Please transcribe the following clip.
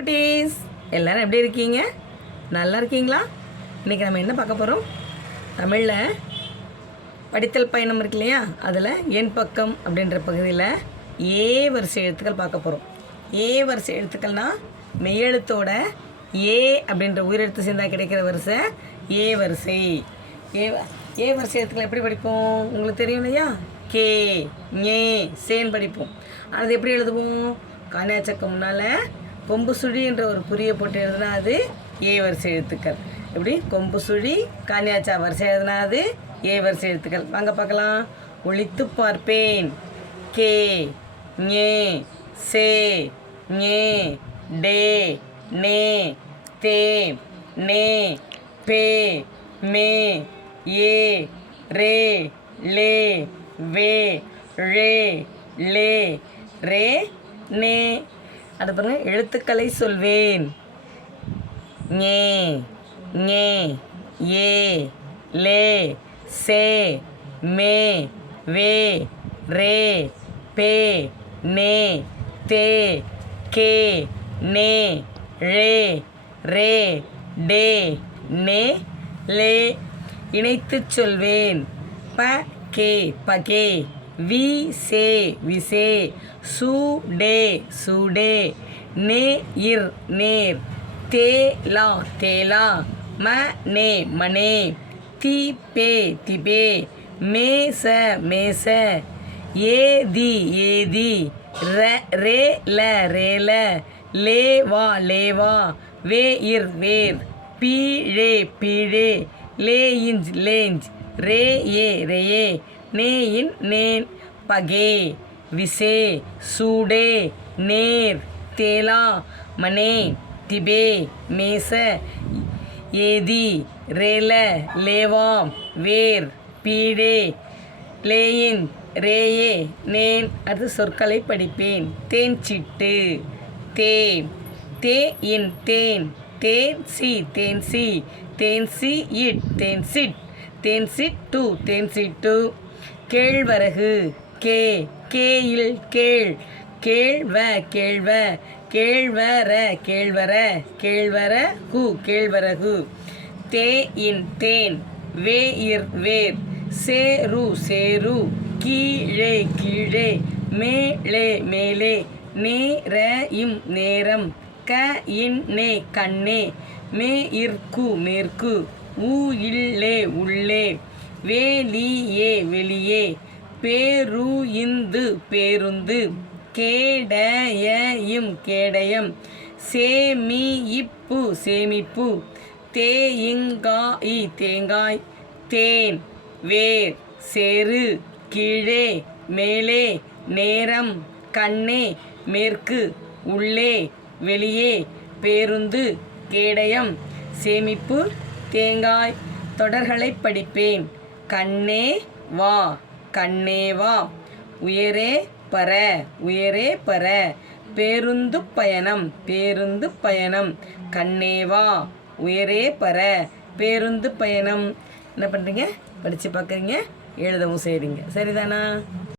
குட்டீஸ். எல்லோரும் எப்படி இருக்கீங்க? நல்லா இருக்கீங்களா? இன்றைக்கி நம்ம என்ன பார்க்க போகிறோம் தமிழில் படித்தல் பயணம் இருக்கு இல்லையா? அதில் என் பக்கம் அப்படின்ற பகுதியில் ஏ வரிசை எழுத்துக்கள் பார்க்க போகிறோம் ஏ வரிசை எழுத்துக்கள்னால் மெய்யெழுத்தோட ஏ அப்படின்ற உயிரெழுத்து சேர்ந்தால் கிடைக்கிற வரிசை ஏ வரிசை. ஏ ஏ வரிசை எழுத்துக்கள் எப்படி படிப்போம்? உங்களுக்கு தெரியும் இல்லையா? கே ஏ சேன் படிப்போம். அது எப்படி எழுதுவோம்? காணியாச்சக்கம் முன்னால் கொம்பு சுழி என்ற ஒரு புரிய போட்டு எழுதுனா அது ஏ வரிசை எழுத்துக்கள். எப்படி? கொம்பு சுழி காணியாச்சா வரிசை எழுதுனா அது ஏ வரிசை எழுத்துக்கள். வாங்க பார்க்கலாம். ஒழித்து பார்ப்பேன். கே ஞே சே ஞே டே நே தே நே பே மே ஏ ரே லே வே ரே லே ரே நே அடுத்து பாருங்க எழுத்துக்களை சொல்வேன். ஞே ஞே ஏ லே சே மே வே ரே பே நே தே கே நே ரே ரே டே நே லே. இணைத்துச் சொல்வேன். ப கே பகே. வி சே விசே சு டே சுடே நே இர் நேர் தேலா தேலா ம நே மனே தி பே திபே மேச மேச ஏதி ஏதி ர ரே ல ரேல லேவா லேவா வே இர் வேர் பீழே பீழே லேயிஞ்ச் லேஞ்ச் ரே ஏ ரேயே நேயின் நேன் பகே விசே சூடே நேர் தேலா மனே திபே மேச ஏதி ரேல லேவாம் வேர் பீடே லேயின் ரேயே நேன் அது சொற்களை படிப்பேன். தேன் சிட்டு தே தே இன் தேன் தேன் சி தேன் சி தேன் சி இட் தேன் சிட் தேன் சிட் டூ தேன் சிட் டு கேழ்வரகு. கே கேயில் கேள். கேழ்வ கேழ்வ. கேழ்வர கேழ்வர. கேழ்வர ஹு கேழ்வரகு. தே இன் தேன். வே இர் வேர். சேரு சேரு. கீழே கீழே. மேலே மேலே. நேர இம் நேரம். க இன் நே கண்ணே. மே இற்கு மேற்கு. ஊ இல்லே உள்ளே. வேலியே வெளியே. பேரு இந்து பேருந்து. கேடயம் கேடயம். சேமிப்பு சேமிப்பு. தேயிங்காய் தேங்காய். தேன் வேர் சேரு கீழே மேலே. நேரம் கண்ணே. மேற்கு உள்ளே. வெளியே. பேருந்து கேடயம். சேமிப்பு தேங்காய். தொடர்களை படிப்பேன். கண்ணே வா கண்ணே வா. உயரே பர உயரே பர. பேருந்து பயணம் பேருந்து பயணம். கண்ணே வா உயரே பர. பேருந்து பயணம். என்ன பண்ணுறீங்க படித்து பார்க்குறீங்க எழுதவும் செய்கிறீங்க சரிதானா?